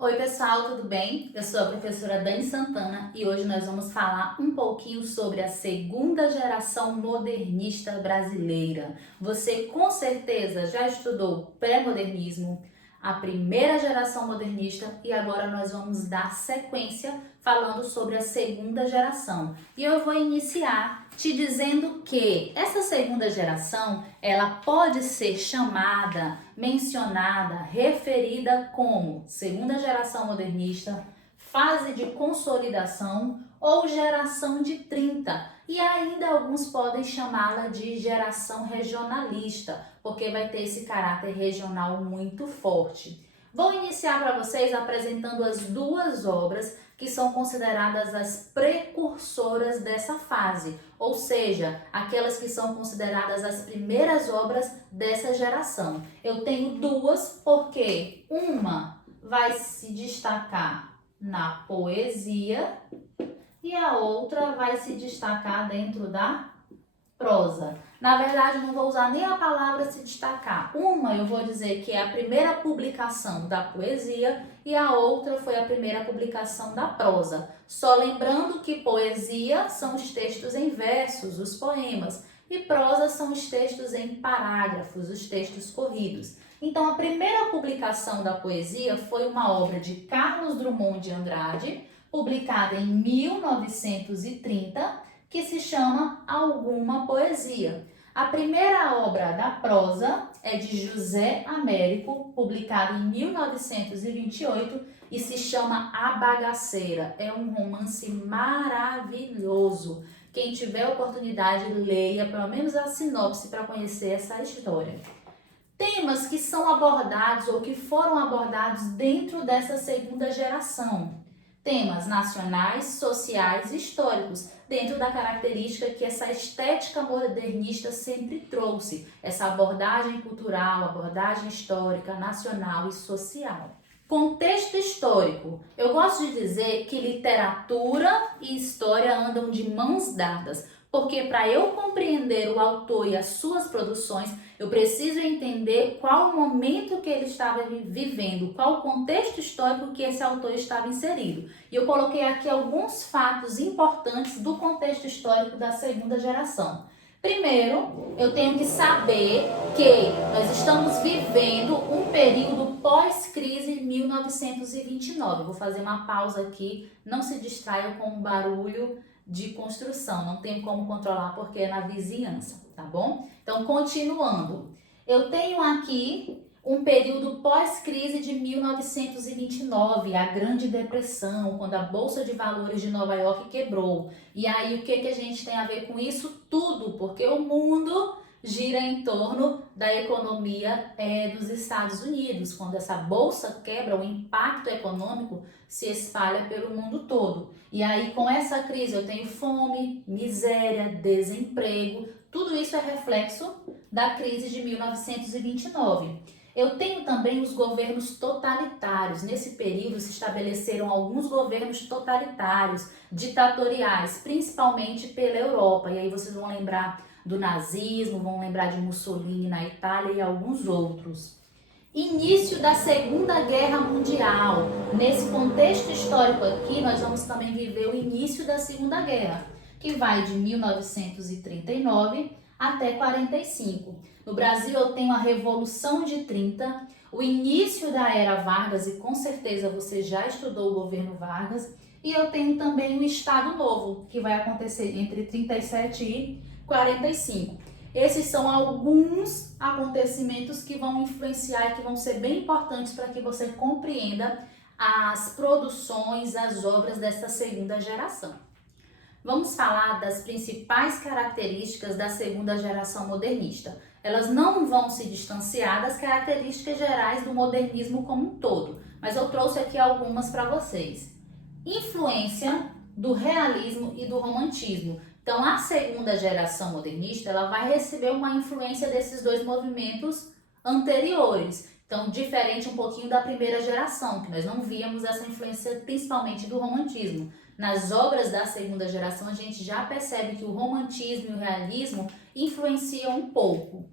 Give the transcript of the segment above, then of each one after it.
Oi pessoal, tudo bem? Eu sou a professora Dani Santana e hoje nós vamos falar um pouquinho sobre a segunda geração modernista brasileira. Você com certeza já estudou pré-modernismo, a primeira geração modernista e agora nós vamos dar sequência falando sobre a segunda geração. E eu vou iniciar te dizendo que essa segunda geração, ela pode ser chamada, mencionada, referida como segunda geração modernista, fase de consolidação ou geração de 30. E ainda alguns podem chamá-la de geração regionalista, porque vai ter esse caráter regional muito forte. Vou iniciar para vocês apresentando as duas obras que são consideradas as precursoras dessa fase, ou seja, aquelas que são consideradas as primeiras obras dessa geração. Eu tenho duas porque uma vai se destacar na poesia e a outra vai se destacar dentro da prosa. Na verdade, não vou usar nem a palavra se destacar. Uma eu vou dizer que é a primeira publicação da poesia e a outra foi a primeira publicação da prosa. Só lembrando que poesia são os textos em versos, os poemas, e prosa são os textos em parágrafos, os textos corridos. Então, a primeira publicação da poesia foi uma obra de Carlos Drummond de Andrade, publicada em 1930, que se chama Alguma Poesia. A primeira obra da prosa é de José Américo, publicada em 1928 e se chama A Bagaceira. É um romance maravilhoso. Quem tiver oportunidade, leia pelo menos a sinopse para conhecer essa história. Temas que são abordados ou que foram abordados dentro dessa segunda geração. Temas nacionais, sociais e históricos, dentro da característica que essa estética modernista sempre trouxe, essa abordagem cultural, abordagem histórica, nacional e social. Contexto histórico. Eu gosto de dizer que literatura e história andam de mãos dadas, porque para eu compreender o autor e as suas produções, eu preciso entender qual o momento que ele estava vivendo, qual o contexto histórico que esse autor estava inserido. E eu coloquei aqui alguns fatos importantes do contexto histórico da segunda geração. Primeiro, eu tenho que saber que nós estamos vivendo um período pós-crise 1929. Vou fazer uma pausa aqui, não se distraia com o barulho de construção, não tem como controlar porque é na vizinhança, tá bom? Então, continuando, eu tenho aqui um período pós-crise de 1929, a Grande Depressão, quando a Bolsa de Valores de Nova York quebrou. E aí, o que a gente tem a ver com isso? Tudo, porque o mundo gira em torno da economia dos Estados Unidos. Quando essa bolsa quebra, o impacto econômico se espalha pelo mundo todo. E aí, com essa crise, eu tenho fome, miséria, desemprego. Tudo isso é reflexo da crise de 1929. Eu tenho também os governos totalitários. Nesse período se estabeleceram alguns governos totalitários, ditatoriais, principalmente pela Europa. E aí vocês vão lembrar do nazismo, vão lembrar de Mussolini na Itália e alguns outros. Início da Segunda Guerra Mundial. Nesse contexto histórico aqui, nós vamos também viver o início da Segunda Guerra, que vai de 1939 até 45. No Brasil eu tenho a Revolução de 30, o início da Era Vargas, e com certeza você já estudou o governo Vargas, e eu tenho também o Estado Novo, que vai acontecer entre 37 e 45. Esses são alguns acontecimentos que vão influenciar e que vão ser bem importantes para que você compreenda as produções, as obras dessa segunda geração. Vamos falar das principais características da segunda geração modernista. Elas não vão se distanciar das características gerais do modernismo como um todo, mas eu trouxe aqui algumas para vocês. Influência do realismo e do romantismo. Então, a segunda geração modernista, ela vai receber uma influência desses dois movimentos anteriores. Então, diferente um pouquinho da primeira geração, que nós não víamos essa influência principalmente do romantismo. Nas obras da segunda geração, a gente já percebe que o romantismo e o realismo influenciam um pouco.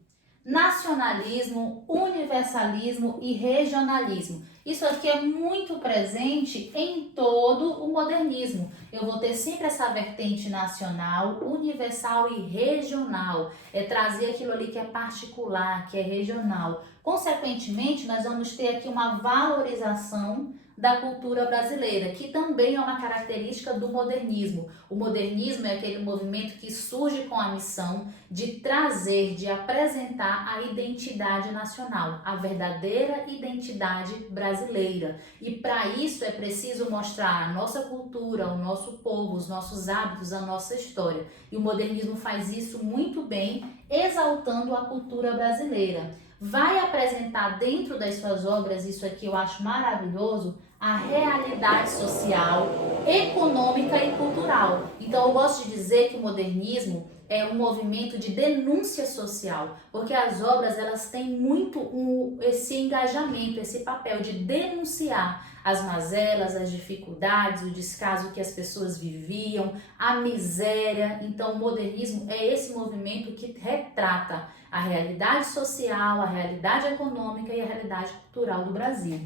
nacionalismo, universalismo e regionalismo. Isso aqui é muito presente em todo o modernismo. Eu vou ter sempre essa vertente nacional, universal e regional. É trazer aquilo ali que é particular, que é regional. Consequentemente, nós vamos ter aqui uma valorização da cultura brasileira, que também é uma característica do modernismo. O modernismo é aquele movimento que surge com a missão de trazer, de apresentar a identidade nacional, a verdadeira identidade brasileira. E para isso é preciso mostrar a nossa cultura, o nosso povo, os nossos hábitos, a nossa história. E o modernismo faz isso muito bem, exaltando a cultura brasileira. Vai apresentar dentro das suas obras, isso aqui eu acho maravilhoso, a realidade social, econômica e cultural. Então eu gosto de dizer que o modernismo é um movimento de denúncia social, porque as obras elas têm muito esse engajamento, esse papel de denunciar as mazelas, as dificuldades, o descaso que as pessoas viviam, a miséria. Então o modernismo é esse movimento que retrata a realidade social, a realidade econômica e a realidade cultural do Brasil.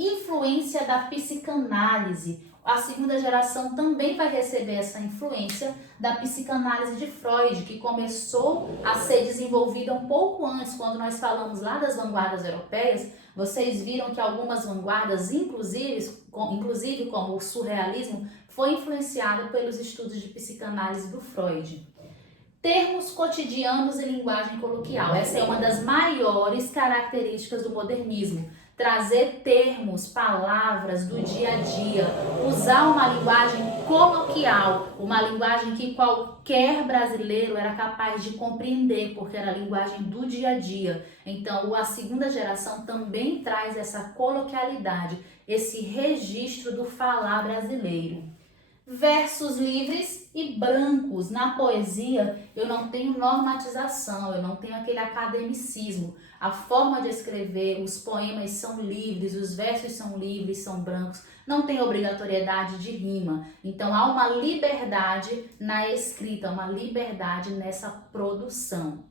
Influência da psicanálise. A segunda geração também vai receber essa influência da psicanálise de Freud, que começou a ser desenvolvida um pouco antes, quando nós falamos lá das vanguardas europeias. Vocês viram que algumas vanguardas, inclusive como o surrealismo, foi influenciado pelos estudos de psicanálise do Freud. Termos cotidianos e linguagem coloquial. Essa é uma das maiores características do modernismo. Trazer termos, palavras do dia a dia, usar uma linguagem coloquial, uma linguagem que qualquer brasileiro era capaz de compreender, porque era a linguagem do dia a dia. Então, a segunda geração também traz essa coloquialidade, esse registro do falar brasileiro. Versos livres e brancos. Na poesia, eu não tenho normatização, eu não tenho aquele academicismo. A forma de escrever, os poemas são livres, os versos são livres, são brancos, não tem obrigatoriedade de rima. Então há uma liberdade na escrita, uma liberdade nessa produção.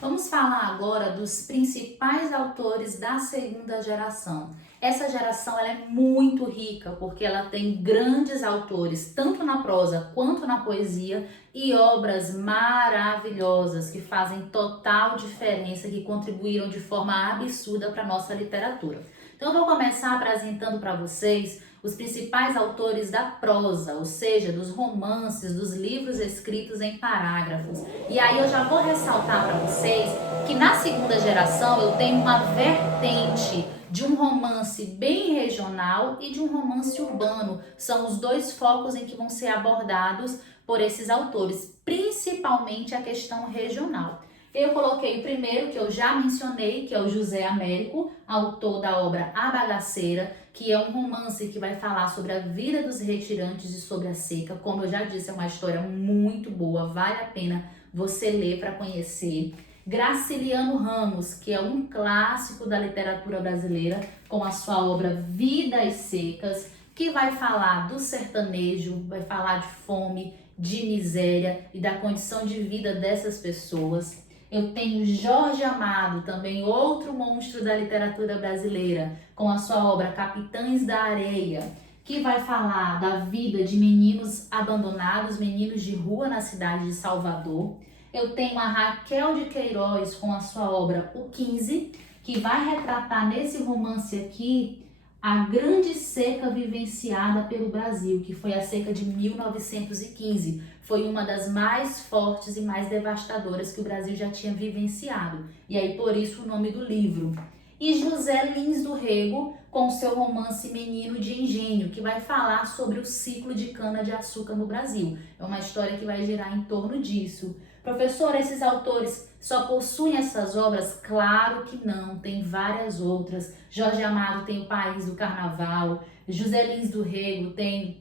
Vamos falar agora dos principais autores da segunda geração. Essa geração ela é muito rica porque ela tem grandes autores, tanto na prosa quanto na poesia, e obras maravilhosas que fazem total diferença, que contribuíram de forma absurda para a nossa literatura. Então eu vou começar apresentando para vocês os principais autores da prosa, ou seja, dos romances, dos livros escritos em parágrafos. E aí eu já vou ressaltar para vocês que na segunda geração eu tenho uma vertente de um romance bem regional e de um romance urbano. São os dois focos em que vão ser abordados por esses autores, principalmente a questão regional. Eu coloquei o primeiro, que eu já mencionei, que é o José Américo, autor da obra A Bagaceira, que é um romance que vai falar sobre a vida dos retirantes e sobre a seca. Como eu já disse, é uma história muito boa, vale a pena você ler para conhecer. Graciliano Ramos, que é um clássico da literatura brasileira, com a sua obra Vidas Secas, que vai falar do sertanejo, vai falar de fome, de miséria e da condição de vida dessas pessoas. Eu tenho Jorge Amado, também outro monstro da literatura brasileira, com a sua obra Capitães da Areia, que vai falar da vida de meninos abandonados, meninos de rua na cidade de Salvador. Eu tenho a Raquel de Queiroz com a sua obra O 15, que vai retratar nesse romance aqui a grande seca vivenciada pelo Brasil, que foi a seca de 1915. Foi uma das mais fortes e mais devastadoras que o Brasil já tinha vivenciado. E aí, por isso, o nome do livro. E José Lins do Rego, com seu romance Menino de Engenho, que vai falar sobre o ciclo de cana-de-açúcar no Brasil. É uma história que vai girar em torno disso. Professor, esses autores só possuem essas obras? Claro que não, tem várias outras. Jorge Amado tem O País do Carnaval, José Lins do Rego tem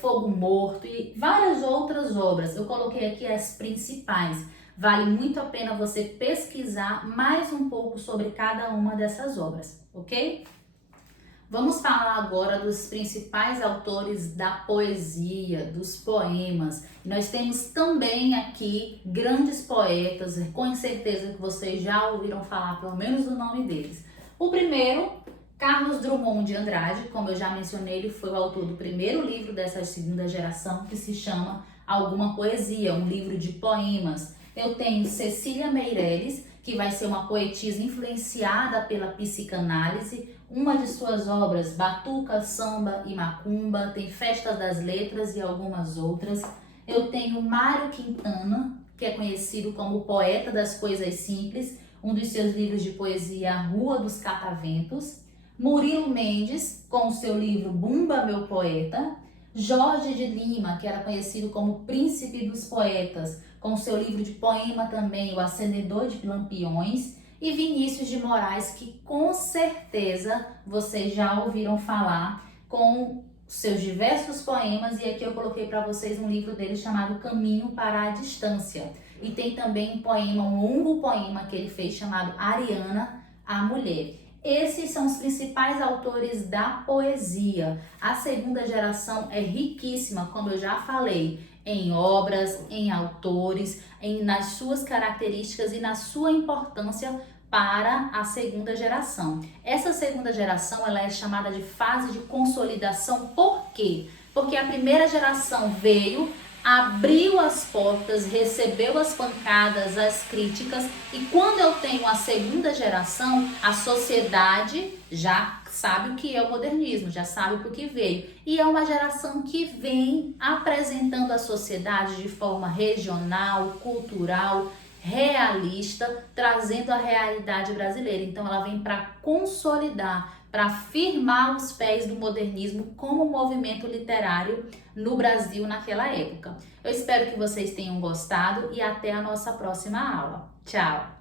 Fogo Morto e várias outras obras. Eu coloquei aqui as principais. Vale muito a pena você pesquisar mais um pouco sobre cada uma dessas obras, ok? Vamos falar agora dos principais autores da poesia, dos poemas. Nós temos também aqui grandes poetas, com certeza que vocês já ouviram falar pelo menos o nome deles. O primeiro, Carlos Drummond de Andrade, como eu já mencionei, ele foi o autor do primeiro livro dessa segunda geração, que se chama Alguma Poesia, um livro de poemas. Eu tenho Cecília Meirelles, que vai ser uma poetisa influenciada pela psicanálise. Uma de suas obras, Batuca, Samba e Macumba, tem Festas das Letras e algumas outras. Eu tenho Mário Quintana, que é conhecido como poeta das coisas simples, um dos seus livros de poesia, A Rua dos Cataventos. Murilo Mendes, com o seu livro Bumba, Meu Poeta. Jorge de Lima, que era conhecido como Príncipe dos Poetas, com o seu livro de poema também, O Acendedor de Lampiões. E Vinícius de Moraes, que com certeza vocês já ouviram falar, com seus diversos poemas, e aqui eu coloquei para vocês um livro dele chamado Caminho para a Distância. E tem também um poema, um longo poema que ele fez chamado Ariana, a Mulher. Esses são os principais autores da poesia. A segunda geração é riquíssima, como eu já falei, em obras, em autores, nas suas características e na sua importância para a segunda geração. Essa segunda geração ela é chamada de fase de consolidação. Por quê? Porque a primeira geração veio, abriu as portas, recebeu as pancadas, as críticas, e quando eu tenho a segunda geração, a sociedade já sabe o que é o modernismo, já sabe para o que veio. E é uma geração que vem apresentando a sociedade de forma regional, cultural, realista, trazendo a realidade brasileira. Então ela vem para consolidar, para firmar os pés do modernismo como movimento literário no Brasil naquela época. Eu espero que vocês tenham gostado e até a nossa próxima aula. Tchau!